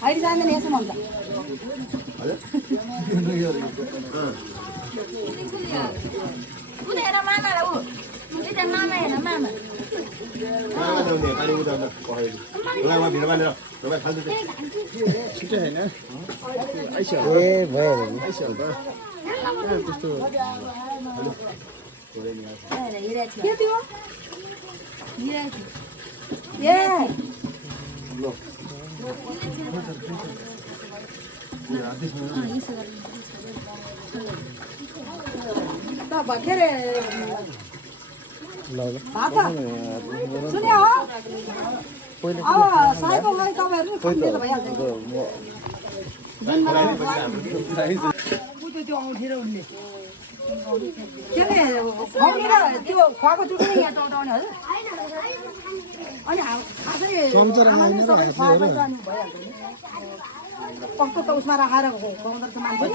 अहिले जाँदैन यसो भन्छ उनीहरू मामालाई ऊ मामा हेर मामा के अरे सुन्यो अब साइकल लागि तपाईँहरू खम्ने त भइहाल्छ त्यो औँठेर उठ्ने के अरे खुवाउने र त्यो खुवाएको त्यो पनि यहाँ चौटाउने हजुर अनि खासै आमाले सबै खुवाएपछि अनि भइहाल्छ नि कस्तो त उसमा राखेर खुवाउँदो रहेछ मान्छे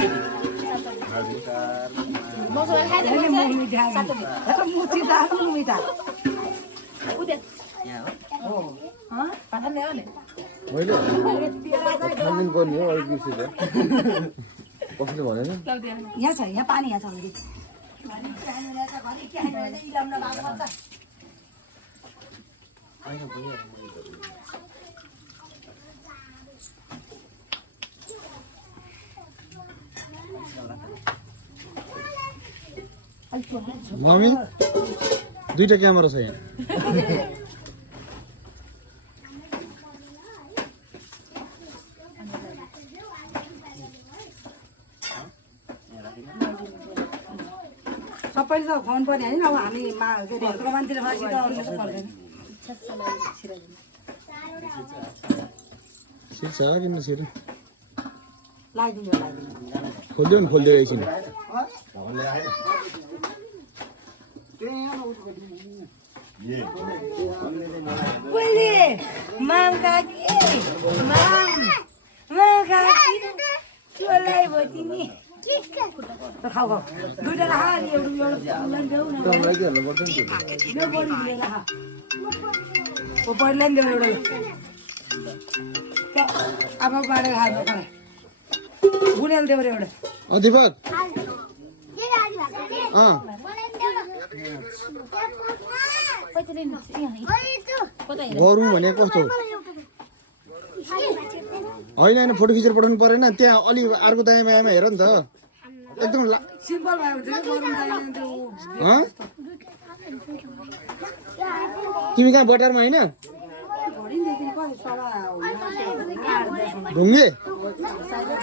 कसले भनेन यहाँ छ यहाँ पानी यहाँ छ मम्मी दुईटा क्यामेरा छ यहाँ सबैले त खुवाउनु पर्ने होइन अब हामी घरको मान्छेले मान्छे त पर्दैन छिर्छ किन छिर लगाइदिनु खोल्दियो नि खोल्दियो एकछिन बोले माम काकी माम काकी चोलाई भयो तिमी खाऊ खाऊ दुईटा राख पहिला नि देऊ एउटा अब बाँडेर खानु बुनेल देऊ एउटा दिपक गरौँ भने कस्तो होइन होइन फोटो खिचेर पठाउनु परेन त्यहाँ अलि अर्को दायाँमा आमा हेर नि त एकदम सिम्पल भयो तिमी कहाँ बटारमा होइन ढुङ्गे